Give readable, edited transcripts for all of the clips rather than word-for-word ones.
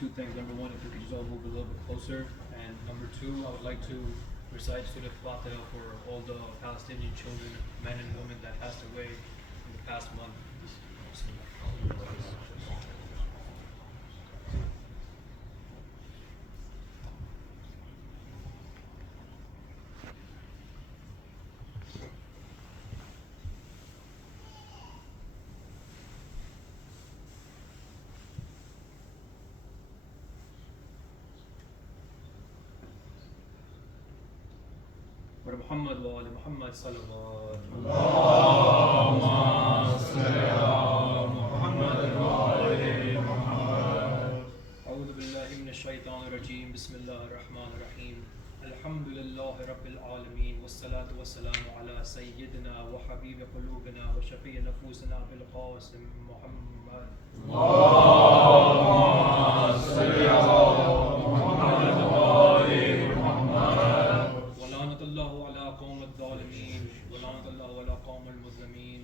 Two things. Number one, if we could just all move a little bit closer. And number two, I would like to recite Surah Fattimiyah for all the Palestinian children, men and women that passed away in the past month. محمد وآل محمد صلوات اللهم صل على محمد وآل محمد. أعوذ بالله من الشيطان الرجيم. بسم الله الرحمن الرحيم. الحمد لله رب العالمين والصلاة والسلام على سيدنا وحبيب قلوبنا وشفيع نفوسنا بالقاسم محمد. اللهم صل على محمد وآل محمد. ولعنة الله على قوم الظالمين ولعنة الله على قوم المظلمين.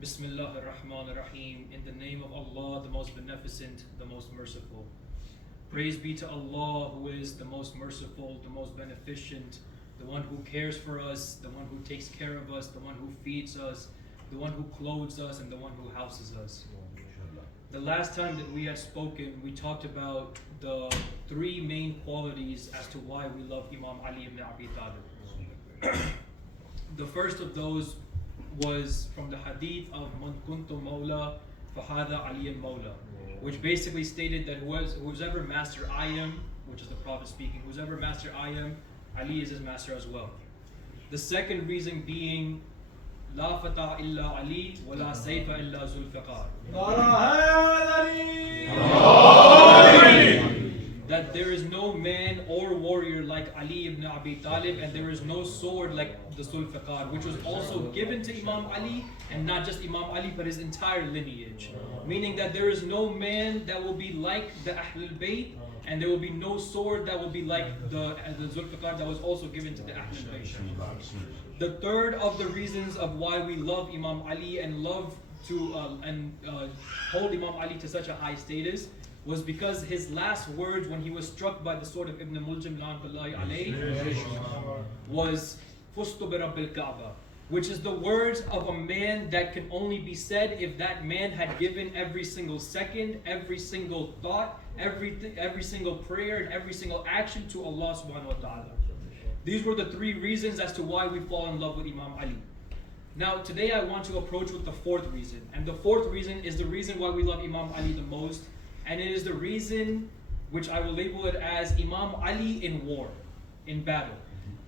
بسم الله الرحمن الرحيم. In the name of Allah, the most beneficent, the most merciful. Praise be to Allah, who is the most merciful, the most beneficent, the one who cares for us, the one who takes care of us, the one who feeds us, the one who clothes us, and the one who houses us. The last time that we had spoken, we talked about the three main qualities as to why we love Imam Ali ibn Abi Talib. The first of those was from the hadith of Man kuntu mawla fahada aliyan mawla, which basically stated that whoever master I am, which is the Prophet speaking, whoever master I am, Ali is his master as well. The second reason being La fata illa Ali wa la sayfa illa Zulfiqar. That there is no man or warrior like Ali ibn Abi Talib, and there is no sword like the Zulfiqar, which was also given to Imam Ali, and not just Imam Ali but his entire lineage. Meaning that there is no man that will be like the Ahlul Bayt, and there will be no sword that will be like the Zulfiqar that was also given to the Ahlul Bayt. The third of the reasons of why we love Imam Ali and love to hold Imam Ali to such a high status was because his last words when he was struck by the sword of Ibn Muljim was Fustu bi Rabbil Kaaba, which is the words of a man that can only be said if that man had given every single second, every single thought, every single prayer, and every single action to Allah subhanahu wa ta'ala. These were the three reasons as to why we fall in love with Imam Ali. Now today I want to approach with the fourth reason, and the fourth reason is the reason why we love Imam Ali the most, and it is the reason which I will label it as Imam Ali in war, in battle.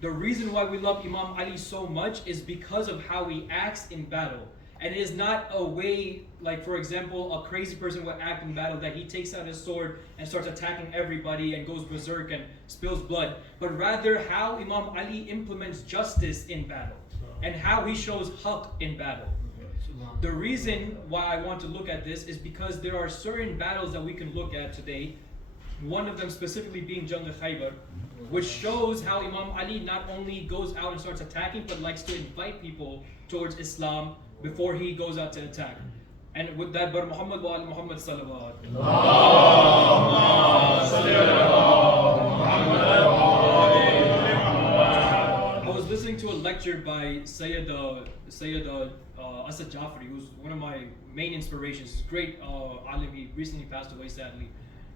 The reason why we love Imam Ali so much is because of how he acts in battle. And it is not a way, like for example, a crazy person would act in battle, that he takes out his sword and starts attacking everybody and goes berserk and spills blood. But rather how Imam Ali implements justice in battle and how he shows haqq in battle. The reason why I want to look at this is because there are certain battles that we can look at today, one of them specifically being Jang al-Khaybar, which shows how Imam Ali not only goes out and starts attacking, but likes to invite people towards Islam before he goes out to attack. And with that, Bar Muhammad wa Ali Muhammad salawat. I was listening to a lecture by Syed Asad Jafari, who's one of my main inspirations. He's a great alim. He recently passed away, sadly.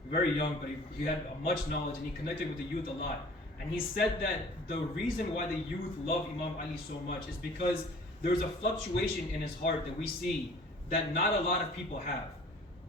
Very young, but he had much knowledge, and he connected with the youth a lot. And he said that the reason why the youth love Imam Ali so much is because there's a fluctuation in his heart that we see that not a lot of people have.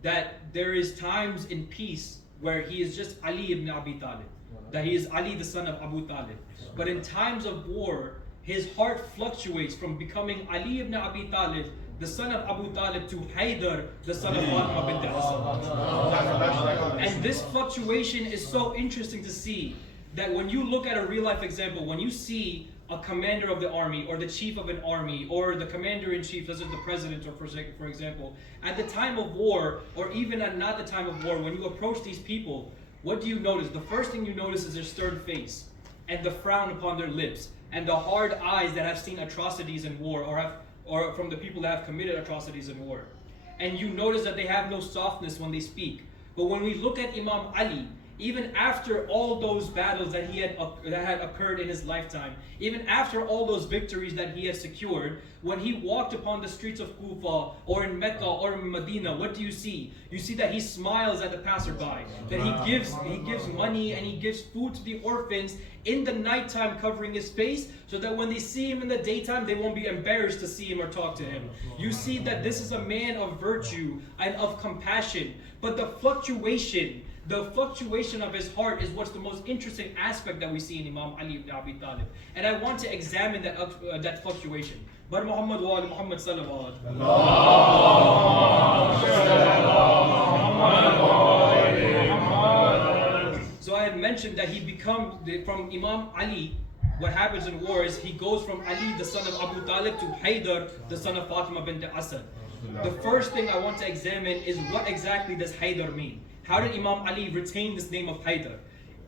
That there is times in peace where he is just Ali ibn Abi Talib, that he is Ali the son of Abu Talib. But in times of war, his heart fluctuates from becoming Ali ibn Abi Talib, the son of Abu Talib, to Haydar, the son of Fatimah bint Hassan. And this fluctuation is so interesting to see, that when you look at a real life example, when you see a commander of the army, or the chief of an army, or the commander-in-chief, such as the president, or for example, at the time of war, or even at not the time of war, when you approach these people, what do you notice? The first thing you notice is their stern face, and the frown upon their lips, and the hard eyes that have seen atrocities in war, or from the people that have committed atrocities in war. And you notice that they have no softness when they speak. But when we look at Imam Ali, even after all those battles that had occurred in his lifetime, even after all those victories that he had secured, when he walked upon the streets of Kufa or in Mecca or in Medina, what do you see? You see that he smiles at the passerby, that he gives money and he gives food to the orphans in the nighttime, covering his face, so that when they see him in the daytime, they won't be embarrassed to see him or talk to him. You see that this is a man of virtue and of compassion, but the fluctuation of his heart is what's the most interesting aspect that we see in Imam Ali ibn Abi Talib. And I want to examine that fluctuation. But Muhammad wa ali Muhammad salawat. So I had mentioned that he becomes, from Imam Ali, what happens in war is he goes from Ali, the son of Abu Talib, to Haydar, the son of Fatima bint Asad. The first thing I want to examine is what exactly does Haydar mean? How did Imam Ali retain this name of Haydar?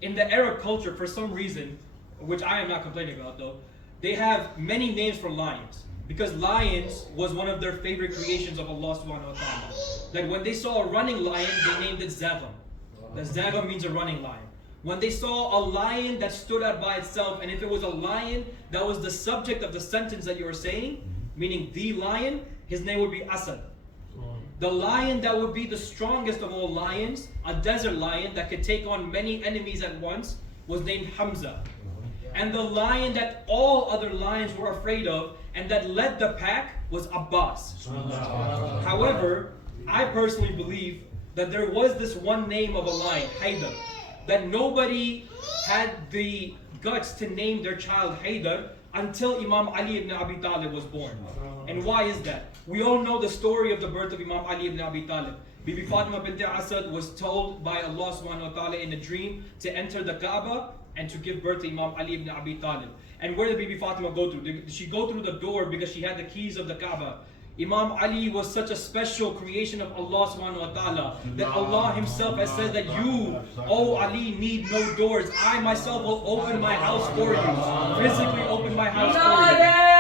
In the Arab culture, for some reason, which I am not complaining about though, they have many names for lions. Because lions was one of their favorite creations of Allah subhanahu wa ta'ala. That when they saw a running lion, they named it Zagam. The Zagam means a running lion. When they saw a lion that stood out by itself, and if it was a lion that was the subject of the sentence that you were saying, meaning the lion, his name would be Asad. The lion that would be the strongest of all lions, a desert lion that could take on many enemies at once, was named Hamza. And the lion that all other lions were afraid of and that led the pack was Abbas. However, I personally believe that there was this one name of a lion, Haydar, that nobody had the guts to name their child Haydar until Imam Ali ibn Abi Talib was born. And why is that? We all know the story of the birth of Imam Ali ibn Abi Talib. Bibi Fatima bint Asad was told by Allah subhanahu wa ta'ala in a dream to enter the Kaaba and to give birth to Imam Ali ibn Abi Talib. And where did Bibi Fatima go through? Did she go through the door because she had the keys of the Kaaba? Imam Ali was such a special creation of Allah subhanahu wa ta'ala that Allah himself has said that you, oh Ali, need no doors. I myself will open my house for you. Physically open my house for you.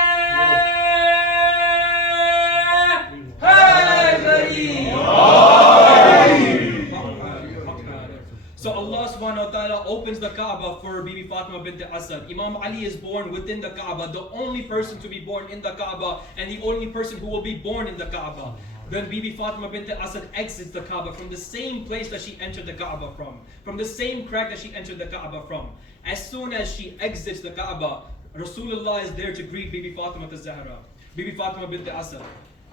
So Allah subhanahu wa ta'ala opens the Kaaba for Bibi Fatima bint Asad. Imam Ali is born within the Kaaba, the only person to be born in the Kaaba and the only person who will be born in the Kaaba. Then Bibi Fatima bint Asad exits the Kaaba from the same place that she entered the Kaaba from the same crack that she entered the Kaaba from. As soon as she exits the Kaaba, Rasulullah is there to greet Bibi Fatima Zahra, Bibi Fatima bint Asad.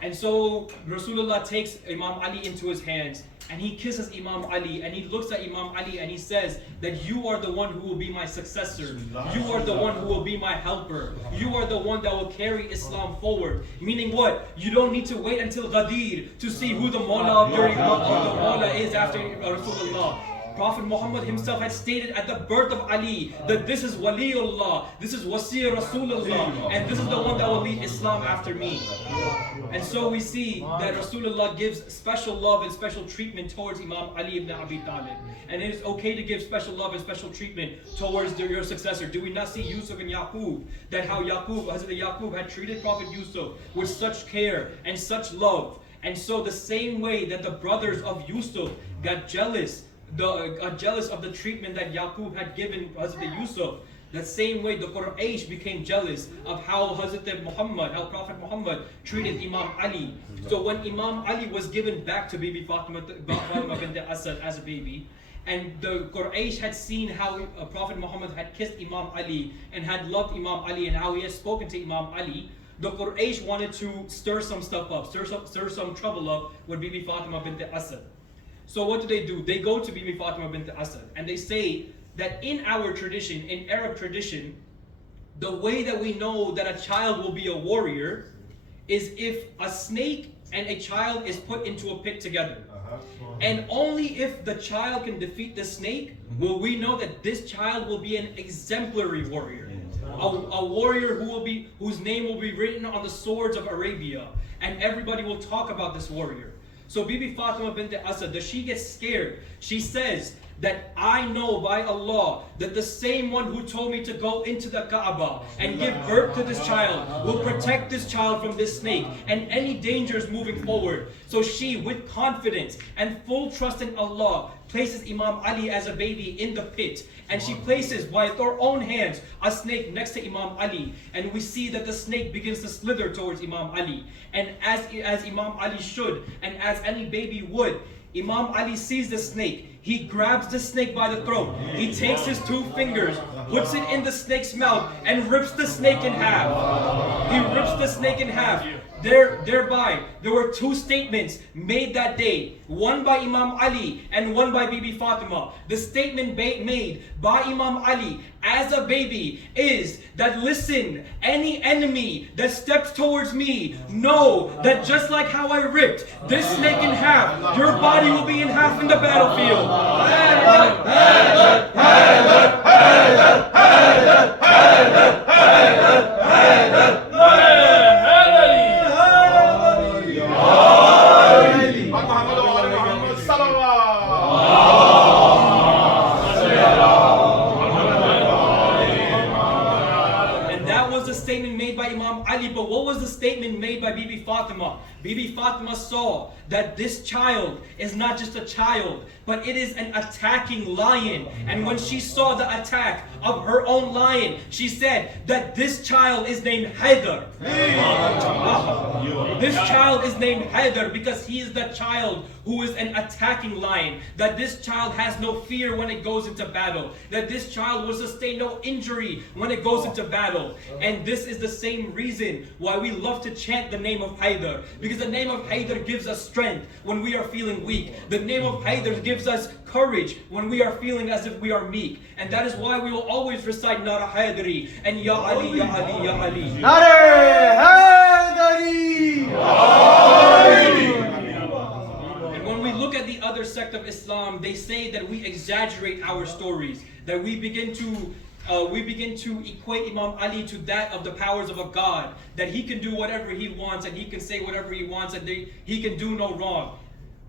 And so Rasulullah takes Imam Ali into his hands and he kisses Imam Ali and he looks at Imam Ali and he says that you are the one who will be my successor. You are the one who will be my helper. You are the one that will carry Islam forward. Meaning what? You don't need to wait until Ghadir to see who the Mawla of the Mawla is after Rasulullah. Prophet Muhammad himself had stated at the birth of Ali that this is Waliullah, this is Wasi Rasulullah, and this is the one that will lead Islam after me. And so we see that Rasulullah gives special love and special treatment towards Imam Ali ibn Abi Talib. And it is okay to give special love and special treatment towards your successor. Do we not see Yusuf and Yaqub? That how Hazrat Yaqub had treated Prophet Yusuf with such care and such love. And so the same way that the brothers of Yusuf got jealous of the treatment that Yaqub had given Hazrat Yusuf, the same way the Quraysh became jealous of how Prophet Muhammad treated Imam Ali. So when Imam Ali was given back to Bibi Fatima bint Asad as a baby, and the Quraysh had seen how Prophet Muhammad had kissed Imam Ali and had loved Imam Ali and how he had spoken to Imam Ali, the Quraysh wanted to stir some stuff up, stir some trouble up with Bibi Fatima bint Asad. So what do? They go to Bibi Fatima bint Asad and they say that in our tradition, in Arab tradition, the way that we know that a child will be a warrior is if a snake and a child is put into a pit together. And only if the child can defeat the snake will we know that this child will be an exemplary warrior. A warrior whose name will be written on the swords of Arabia, and everybody will talk about this warrior. So Bibi Fatima bint Asad, does she get scared? She says that I know by Allah that the same one who told me to go into the Kaaba and give birth to this child will protect this child from this snake and any dangers moving forward. So she, with confidence and full trust in Allah, places Imam Ali as a baby in the pit, and she places by her own hands a snake next to Imam Ali, and we see that the snake begins to slither towards Imam Ali, and as Imam Ali should, and as any baby would, Imam Ali sees the snake. He grabs the snake by the throat. He takes his two fingers, puts it in the snake's mouth, and rips the snake in half. He rips the snake in half. Thereby, there were two statements made that day, one by Imam Ali and one by Bibi Fatima. The statement made by Imam Ali as a baby is that, listen, any enemy that steps towards me, know that just like how I ripped this snake in half, your body will be in half in the battlefield. But what was the statement made by Bibi Fatima? Bibi Fatima saw that this child is not just a child, but it is an attacking lion. And when she saw the attack of her own lion, she said that this child is named Haydar. This child is named Haydar because he is the child who is an attacking lion. That this child has no fear when it goes into battle. That this child will sustain no injury when it goes into battle. And this is the same reason why we love to chant the name of Haydar. Because the name of Haydar gives us strength when we are feeling weak. The name of Haydar gives us courage when we are feeling as if we are meek. And that is why we will always recite Nara Haydari and Ya Ali, Ya Ali, Ya Ali. Nara Haydari! And when we look at the other sect of Islam, they say that we exaggerate our stories, that we begin to equate Imam Ali to that of the powers of a god, that he can do whatever he wants and he can say whatever he wants and he can do no wrong.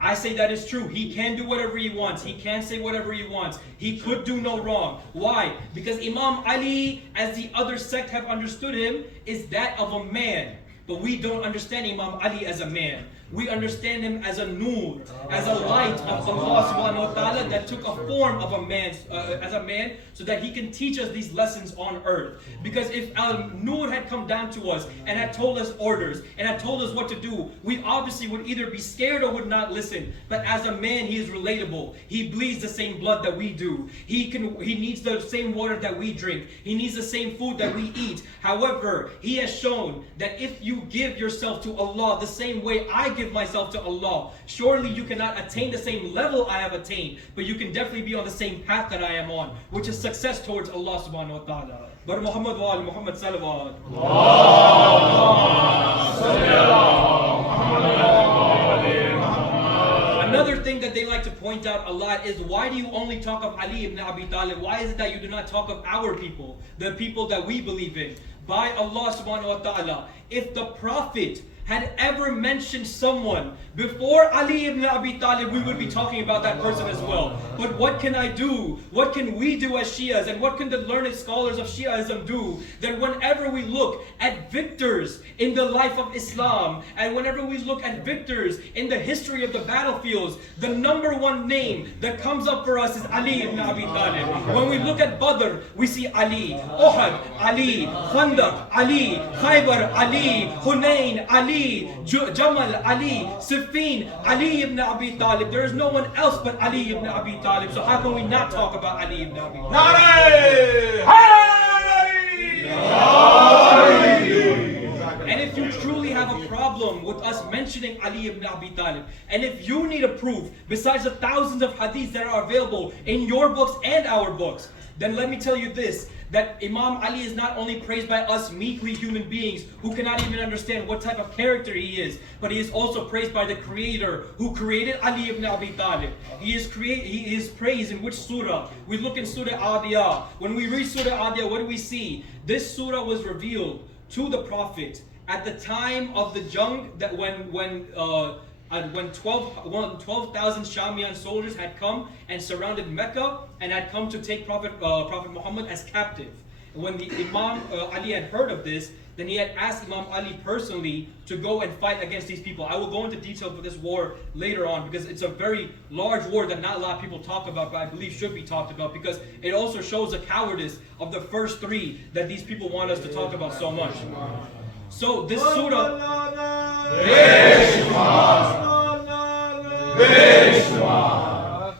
I say that is true. He can do whatever he wants. He can say whatever he wants. He could do no wrong. Why? Because Imam Ali, as the other sect have understood him, is that of a man. But we don't understand Imam Ali as a man. We understand him as a nur, as a light of Allah subhanahu wa ta'ala that took a form of a man, as a man, so that he can teach us these lessons on earth. Because if al-nur had come down to us and had told us orders and had told us what to do, we obviously would either be scared or would not listen. But as a man, he is relatable. He bleeds the same blood that we do. He needs the same water that we drink. He needs the same food that we eat. However, he has shown that if you give yourself to Allah the same way I give myself to Allah, surely you cannot attain the same level I have attained, but you can definitely be on the same path that I am on, which is success towards Allah subhanahu wa ta'ala. Bar Muhammad wa al Muhammad salawat. Another thing that they like to point out a lot is, why do you only talk of Ali ibn Abi Talib? Why is it that you do not talk of our people, the people that we believe in? By Allah subhanahu wa ta'ala, if the Prophet had ever mentioned someone before Ali ibn Abi Talib, we would be talking about that person as well. But what can I do? What can we do as Shias? And what can the learned scholars of Shiaism do? That whenever we look at victors in the life of Islam, and whenever we look at victors in the history of the battlefields, the number one name that comes up for us is Ali ibn Abi Talib. When we look at Badr, we see Ali, Uhud, Ali, Khandaq, Ali, Khaybar, Ali, Hunayn, Ali, Jamal, Ali, Siffin, Ali ibn Abi Talib. There is no one else but Ali ibn Abi Talib. So how can we not talk about Ali ibn Abi Talib? And if you truly have a problem with us mentioning Ali ibn Abi Talib, and if you need a proof besides the thousands of hadiths that are available in your books and our books, then let me tell you this, that Imam Ali is not only praised by us meekly human beings who cannot even understand what type of character he is, but he is also praised by the Creator who created Ali ibn Abi Talib. He is praised in which surah? We look in Surah Adiyah. When we read Surah Adiyah, what do we see? This surah was revealed to the Prophet at the time of the jung, that when when 12,000 Shamian soldiers had come and surrounded Mecca and had come to take Prophet Muhammad as captive. And when the Imam Ali had heard of this, then he had asked Imam Ali personally to go and fight against these people. I will go into detail for this war later on because it's a very large war that not a lot of people talk about, but I believe should be talked about because it also shows the cowardice of the first three that these people want us to talk about so much. So this surah...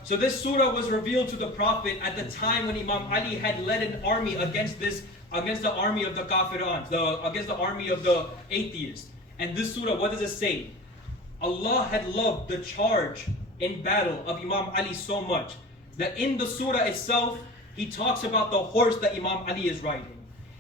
So this surah was revealed to the Prophet at the time when Imam Ali had led an army against the army of the Kafirans, against the army of the atheists. And this surah, what does it say? Allah had loved the charge in battle of Imam Ali so much that in the surah itself, he talks about the horse that Imam Ali is riding.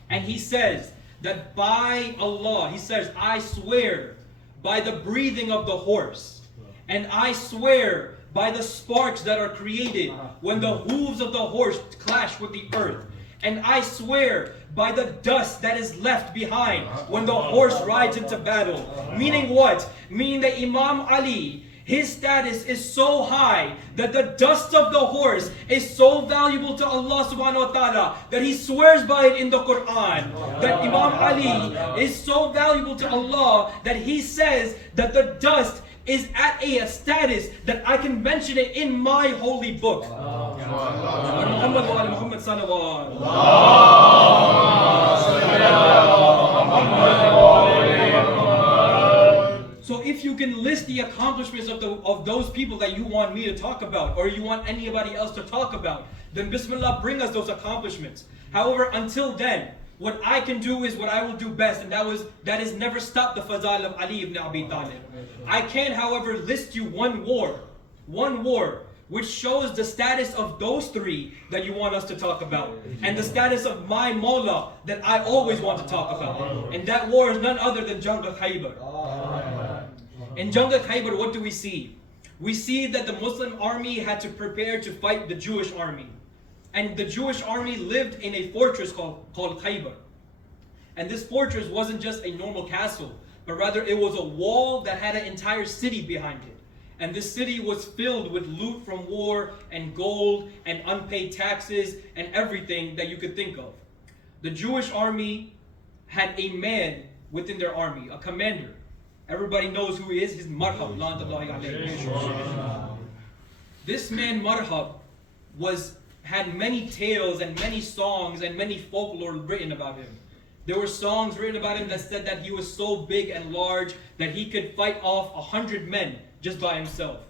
And he says that by Allah, he says, I swear by the breathing of the horse, and I swear by the sparks that are created when the hooves of the horse clash with the earth. And I swear by the dust that is left behind when the horse rides into battle. Meaning what? Meaning that Imam Ali, his status is so high that the dust of the horse is so valuable to Allah subhanahu wa ta'ala that he swears by it in the Quran. That Imam Ali is so valuable to Allah that he says that the dust is at a status that I can mention it in my holy book. So if you can list the accomplishments of those people that you want me to talk about, or you want anybody else to talk about, then Bismillah, bring us those accomplishments. However, until then, what I can do is what I will do best, and that is never stop the Fazail of Ali ibn Abi Talib. I can, however, list you one war, which shows the status of those three that you want us to talk about, and the status of my Mawla that I always want to talk about. And that war is none other than Jang al-Khaybar. In Jang al-Khaybar, what do we see? We see that the Muslim army had to prepare to fight the Jewish army. And the Jewish army lived in a fortress called Khaybar. And this fortress wasn't just a normal castle, but rather it was a wall that had an entire city behind it. And this city was filled with loot from war and gold and unpaid taxes and everything that you could think of. The Jewish army had a man within their army, a commander. Everybody knows who he is. He's Marhab. This man Marhab had many tales and many songs and many folklore written about him. There were songs written about him that said that he was so big and large that he could fight off 100 men just by himself.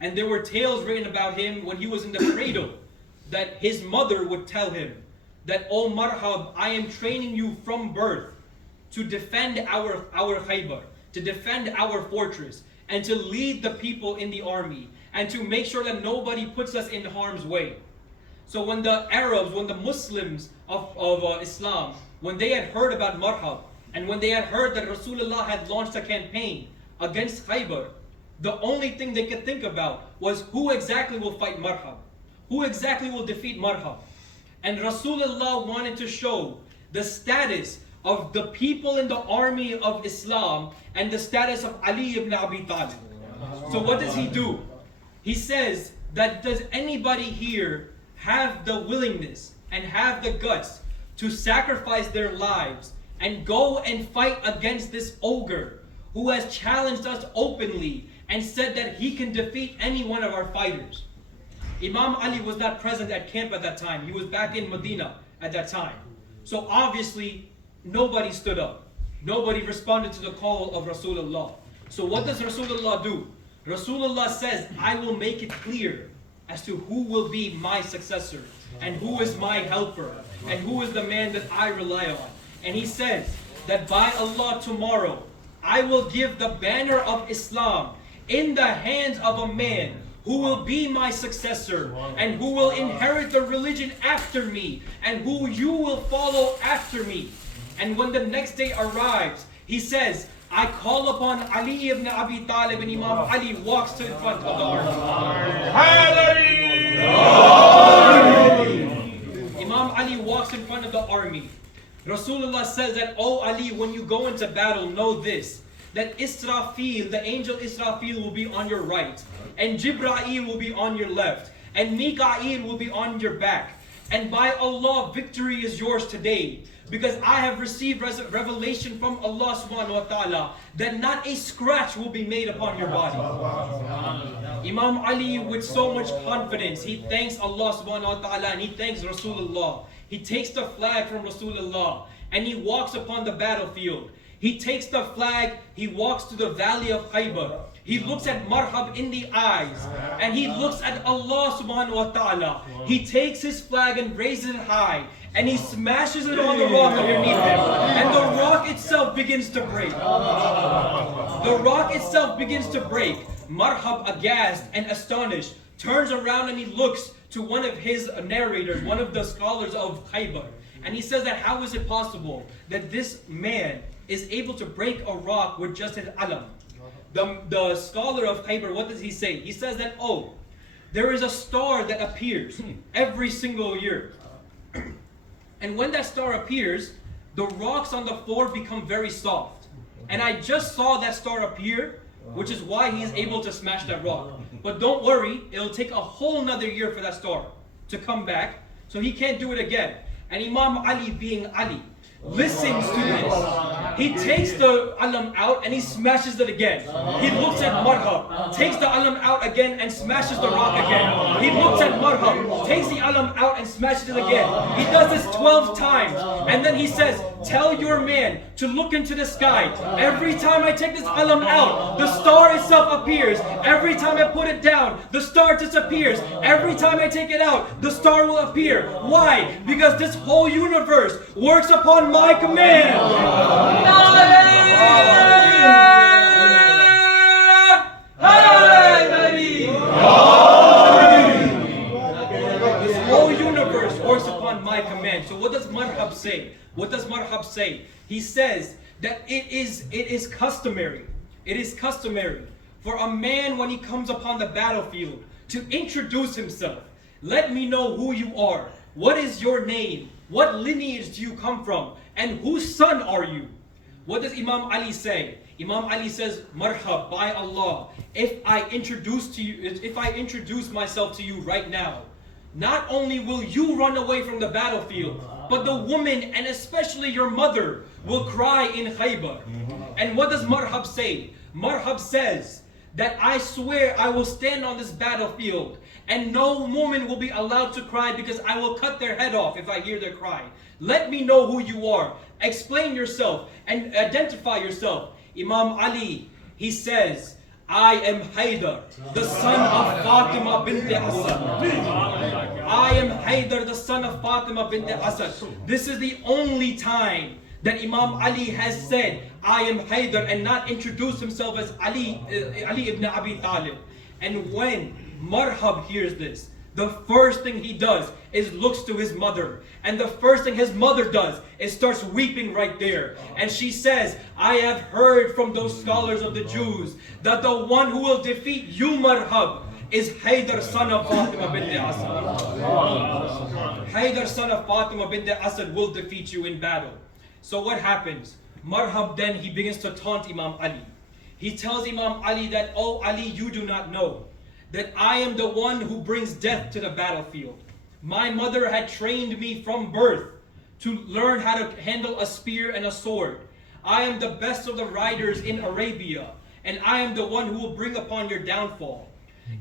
And there were tales written about him when he was in the cradle that his mother would tell him that, "Oh Marhab, I am training you from birth to defend our Khaybar, to defend our fortress, and to lead the people in the army, and to make sure that nobody puts us in harm's way." So when the Arabs, when the Muslims of Islam, when they had heard about Marhab, and when they had heard that Rasulullah had launched a campaign against Khaybar, the only thing they could think about was who exactly will fight Marhab? Who exactly will defeat Marhab? And Rasulullah wanted to show the status of the people in the army of Islam and the status of Ali ibn Abi Talib. So what does he do? He says that, does anybody here have the willingness and have the guts to sacrifice their lives and go and fight against this ogre who has challenged us openly and said that he can defeat any one of our fighters? Imam Ali was not present at camp at that time. He was back in Medina at that time. So obviously, nobody stood up. Nobody responded to the call of Rasulullah. So what does Rasulullah do? Rasulullah says, I will make it clear as to who will be my successor, and who is my helper, and who is the man that I rely on. And he says that by Allah tomorrow, I will give the banner of Islam in the hands of a man who will be my successor, and who will inherit the religion after me, and who you will follow after me. And when the next day arrives, he says, I call upon Ali ibn Abi Talib, and Imam Ali walks to the front of the army. Imam Ali walks in front of the army. Rasulullah says that, "Oh Ali, when you go into battle, know this, that Israfil, the angel Israfil, will be on your right, and Jibra'il will be on your left, and Mika'il will be on your back. And by Allah, victory is yours today. Because I have received revelation from Allah subhanahu wa ta'ala that not a scratch will be made upon your body. Imam Ali, with so much confidence, he thanks Allah subhanahu wa ta'ala and he thanks Rasulullah. He takes the flag from Rasulullah and he walks upon the battlefield. He takes the flag, he walks to the valley of Khaybar. He looks at Marhab in the eyes and he looks at Allah subhanahu wa ta'ala. He takes his flag and raises it high and he smashes it on the rock underneath him. And the rock itself begins to break. The rock itself begins to break. Marhab, aghast and astonished, turns around and he looks to one of his narrators, one of the scholars of Khaybar. And he says that how is it possible that this man is able to break a rock with just his alam? The scholar of Khaybar, what does he say? He says that, oh, there is a star that appears every single year. And when that star appears, the rocks on the floor become very soft. And I just saw that star appear, which is why he is able to smash that rock. But don't worry, it'll take a whole nother year for that star to come back. So he can't do it again. And Imam Ali, being Ali, listens to this. He takes the alam out and he smashes it again. He looks at Marhab, takes the alam out again and smashes the rock again. He looks at Marhab, takes the alam out and smashes it again. He does this 12 times. And then he says, tell your man to look into the sky. Every time I take this alam out, the star itself appears. Every time I put it down, the star disappears. Every time I take it out, the star will appear. Why? Because this whole universe works upon my command. This whole universe works upon my command. So what does Marhab say? What does Marhab say? He says that it is customary. It is customary for a man when he comes upon the battlefield to introduce himself. Let me know who you are. What is your name? What lineage do you come from? And whose son are you? What does Imam Ali say? Imam Ali says, Marhab, by Allah, if I introduce myself to you right now, not only will you run away from the battlefield, but the woman and especially your mother will cry in Khaybar. And what does Marhab say? Marhab says that I swear I will stand on this battlefield and no woman will be allowed to cry because I will cut their head off if I hear their cry. Let me know who you are. Explain yourself and identify yourself. Imam Ali, he says, I am Haydar, the son of Fatima bint Asad. I am Haydar, the son of Fatima bint Asad. This is the only time that Imam Ali has said, I am Haydar, and not introduced himself as Ali ibn Abi Talib. And when Marhab hears this, the first thing he does is looks to his mother. And the first thing his mother does is starts weeping right there. And she says, I have heard from those scholars of the Jews that the one who will defeat you, Marhab, is Haydar, son of Fatima bint Asad. Haydar, son of Fatima bint Asad, will defeat you in battle. So what happens? Marhab then, he begins to taunt Imam Ali. He tells Imam Ali that, oh Ali, you do not know that I am the one who brings death to the battlefield. My mother had trained me from birth to learn how to handle a spear and a sword. I am the best of the riders in Arabia, and I am the one who will bring upon your downfall.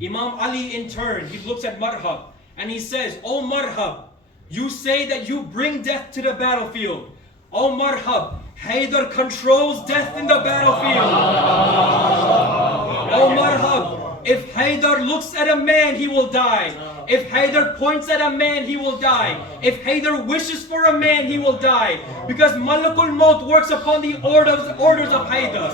Imam Ali in turn, he looks at Marhab and he says, oh Marhab, you say that you bring death to the battlefield. Oh Marhab, Haydar controls death in the battlefield. Oh Marhab, if Haydar looks at a man, he will die. If Haydar points at a man, he will die. If Haydar wishes for a man, he will die. Because Malakul Maut works upon the orders of Haydar.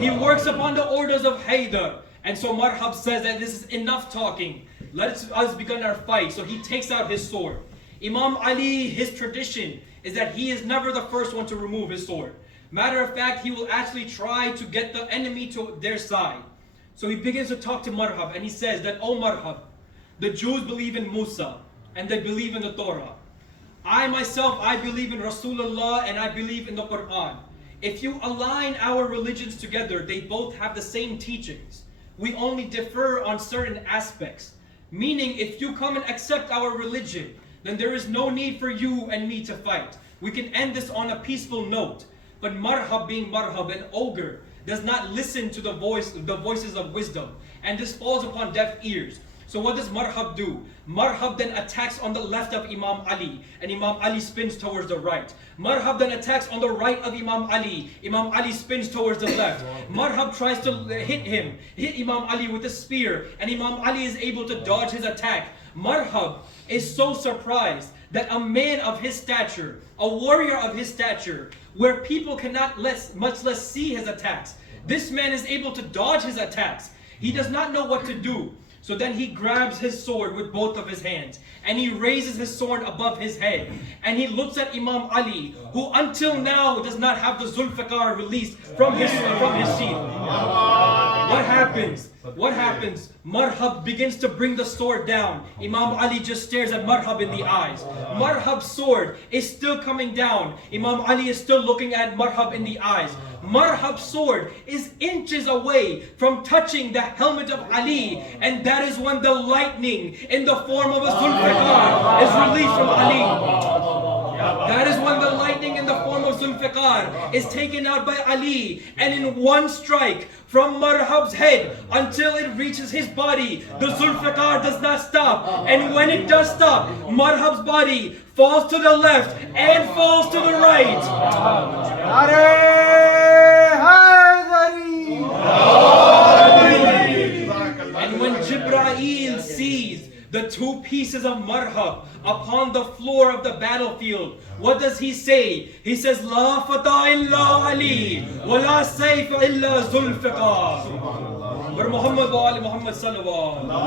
He works upon the orders of Haydar. And so Marhab says that this is enough talking. Let us begin our fight. So he takes out his sword. Imam Ali, his tradition is that he is never the first one to remove his sword. Matter of fact, he will actually try to get the enemy to their side. So he begins to talk to Marhab and he says that, oh Marhab, the Jews believe in Musa and they believe in the Torah. I myself, I believe in Rasulullah and I believe in the Quran. if you align our religions together, they both have the same teachings. We only differ on certain aspects. Meaning, if you come and accept our religion, then there is no need for you and me to fight. We can end this on a peaceful note. But marhab being marhab, an ogre, does not listen to the voices of wisdom. And this falls upon deaf ears. So what does marhab do? Marhab then attacks on the left of Imam Ali, and Imam Ali spins towards the right. Marhab then attacks on the right of Imam Ali. Imam Ali spins towards the left. Marhab tries to hit Imam Ali with a spear, and Imam Ali is able to dodge his attack. Marhab is so surprised that a man of his stature, a warrior of his stature, where people cannot much less see his attacks, this man is able to dodge his attacks. He does not know what to do. So then he grabs his sword with both of his hands, and he raises his sword above his head, and he looks at Imam Ali, who until now does not have the Zulfiqar released from his sheath. What happens? What happens? Marhab begins to bring the sword down. Imam Ali just stares at Marhab in the eyes. Marhab's sword is still coming down. Imam Ali is still looking at Marhab in the eyes. Marhab's sword is inches away from touching the helmet of Ali, and that is when the lightning in the form of a Zulfiqar is released from Ali. That is when the lightning in the form of Zulfiqar is taken out by Ali, and in one strike from Marhab's head until it reaches his body, the Zulfiqar does not stop. And when it does stop, Marhab's body falls to the left and falls to the right. And when Jibreel sees the two pieces of Marhab upon the floor of the battlefield, what does he say? He says, La fata illa Ali, wa la sayfa illa Zulfiqar. But Muhammad wa Ali Muhammad sallallahu alaihi.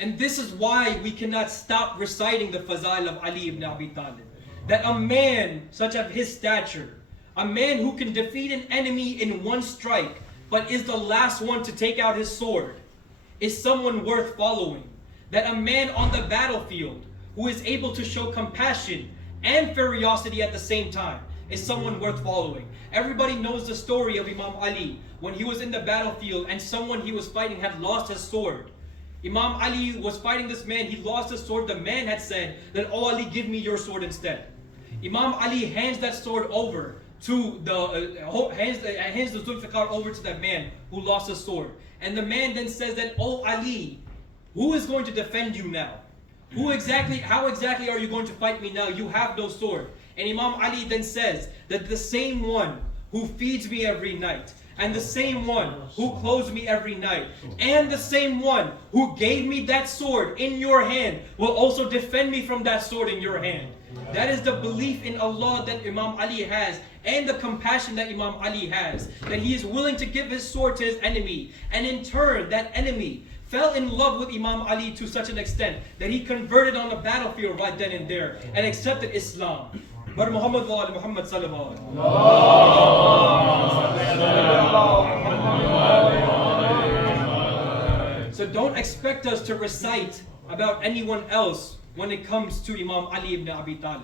And this is why we cannot stop reciting the Fazail of Ali ibn Abi Talib. That a man such as his stature, a man who can defeat an enemy in one strike, but is the last one to take out his sword, is someone worth following. That a man on the battlefield who is able to show compassion and ferocity at the same time is someone worth following. Everybody knows the story of Imam Ali when he was in the battlefield and someone he was fighting had lost his sword. Imam Ali was fighting this man, he lost his sword. The man had said that, oh Ali, give me your sword instead. Imam Ali hands that sword over to hands the Zulfiqar over to that man who lost his sword. And the man then says that, oh Ali, who is going to defend you now? How exactly are you going to fight me now? You have no sword. And Imam Ali then says that the same one who feeds me every night, and the same one who clothes me every night, and the same one who gave me that sword in your hand will also defend me from that sword in your hand. That is the belief in Allah that Imam Ali has, and the compassion that Imam Ali has, that he is willing to give his sword to his enemy, and in turn that enemy fell in love with Imam Ali to such an extent that he converted on the battlefield right then and there and accepted Islam. But Muhammad wa ali Muhammad sallallahu alaihi. So don't expect us to recite about anyone else when it comes to Imam Ali ibn Abi Talib.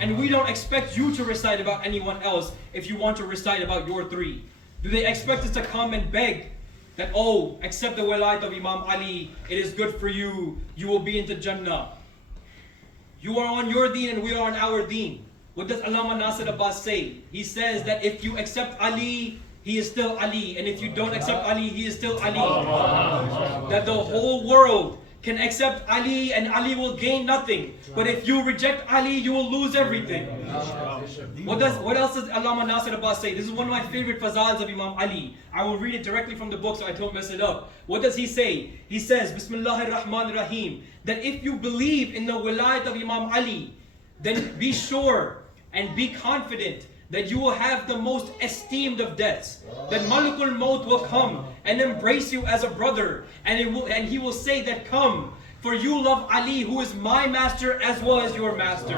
And we don't expect you to recite about anyone else if you want to recite about your three. Do they expect us to come and beg that, oh, accept the wilayat of Imam Ali, it is good for you, you will be into Jannah? You are on your deen and we are on our deen. What does Allama Nasir Abbas say? He says that if you accept Ali, he is still Ali. And if you don't accept Ali, he is still Ali. That the whole world can accept Ali and Ali will gain nothing. But if you reject Ali, you will lose everything. What else does Allama Nasir Abbas say? This is one of my favorite fazals of Imam Ali. I will read it directly from the book so I don't mess it up. What does he say? He says, Bismillahir Rahmanir Rahim, that if you believe in the wilayat of Imam Ali, then be sure and be confident that you will have the most esteemed of deaths. That Malakul Maut will come and embrace you as a brother, and he will say that, come, for you love Ali, who is my master as well as your master.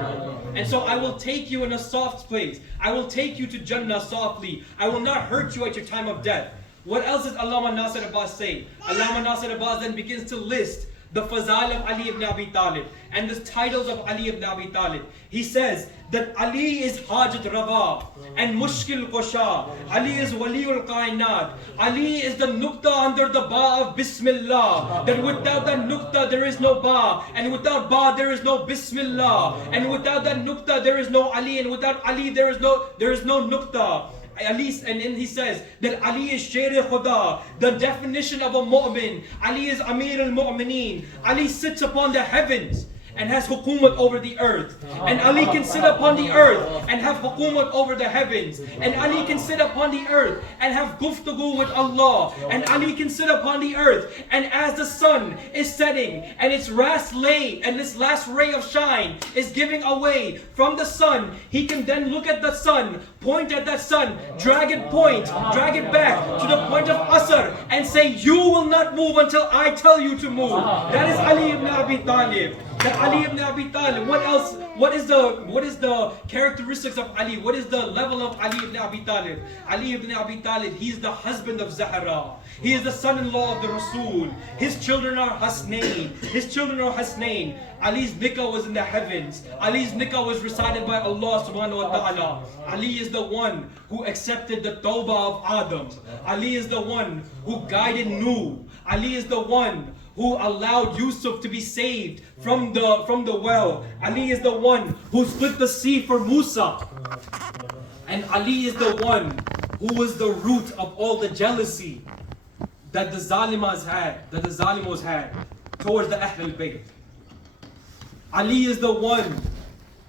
And so I will take you in a soft place. I will take you to Jannah softly. I will not hurt you at your time of death. What else does Allama Nasir Abbas say? Allama Nasir Abbas then begins to list the Fazal of Ali ibn Abi Talib and the titles of Ali ibn Abi Talib, he says that Ali is Hajat Rava and Mushkil Qusha. Ali is Waliul Kainat. Ali is the Nukta under the Ba of Bismillah. That without that Nukta there is no Ba, and without Ba there is no Bismillah, and without that Nukta there is no Ali, and without Ali there is no Nukta. Ali, and then he says that Ali is Sher Khuda, the definition of a mu'min. Ali is Amir al-Mu'mineen. Ali sits upon the heavens and has hukumat over the earth. And Ali can sit upon the earth and have hukumat over the heavens. And Ali can sit upon the earth and have guftagu with Allah. And Ali can sit upon the earth, and as the sun is setting and its last ray of shine is giving away from the sun, he can then look at the sun, point at that sun, drag it back to the point of Asr, and say, you will not move until I tell you to move. That is Ali ibn Abi Talib. That Ali ibn Abi Talib. What else? What is the characteristics of Ali? What is the level of Ali ibn Abi Talib? Ali ibn Abi Talib, he is the husband of Zahra. He is the son-in-law of the Rasul. His children are Hasnain. Ali's nikah was in the heavens. Ali's nikah was recited by Allah subhanahu wa ta'ala. Ali is the one who accepted the tawbah of Adam. Ali is the one who guided Nuh. Ali is the one who allowed Yusuf to be saved from the well. Ali is the one who split the sea for Musa. And Ali is the one who was the root of all the jealousy that the Zalimos had towards the Ahlul Bayt. Ali is the one